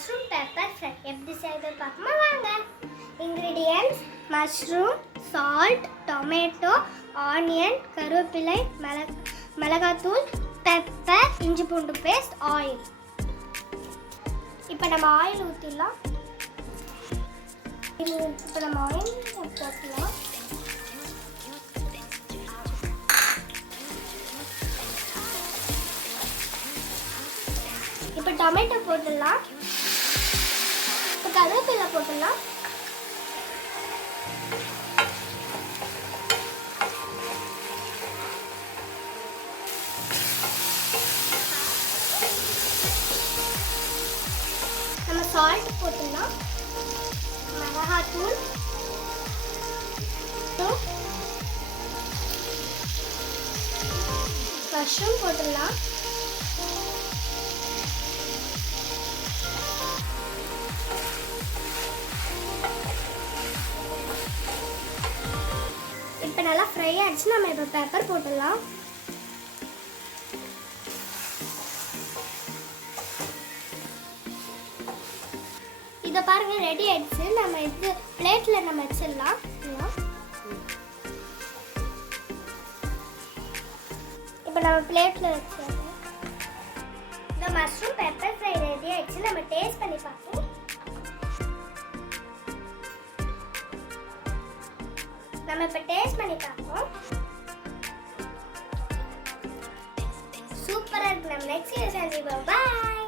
Mushroom pepper fry எப்படி செய்வது பார்க்கமா வாங்க. Ingredients mushroom, salt, tomato, onion, கருவேப்பிலை, மிளகாத்தூள், பெப்பர், இஞ்சி பூண்டு பேஸ்ட், ஆயில். இப்போ நம்ம ஆயில் ஊற்றிடலாம். இப்போ நம்ம ஆயில் ஊற்றலாம். இப்போ டொமேட்டோ போட்டுடலாம். இப்போ கருவேப்பிலை போட்டுடலாம். நம்ம சால்ட் போட்டுடலாம். மிளகாத்தூள், மஷ்ரூம் போட்டுடலாம். இப்போ நல்லா ஃப்ரை ஆயிடுச்சு. நம்ம இப்போ பெப்பர் போட்டுடலாம். இதை பாருங்க, ரெடி ஆயிடுச்சு. நம்ம இது பிளேட்ல நம்ம வச்சிடலாம். இப்போ நம்ம பிளேட்ல வச்சிடலாம். இந்த மஷ்ரூம் பெப்பர் ஃப்ரை ரெடி ஆயிடுச்சு. நம்ம டேஸ்ட் பண்ணி பார்ப்போம். நம்ம இப்போ டேஸ்ட் பண்ணி பார்ப்போம். சூப்பரா இருக்கு. நம்ம நெக்ஸ்ட் வீடியோ சந்திப்போம். பை.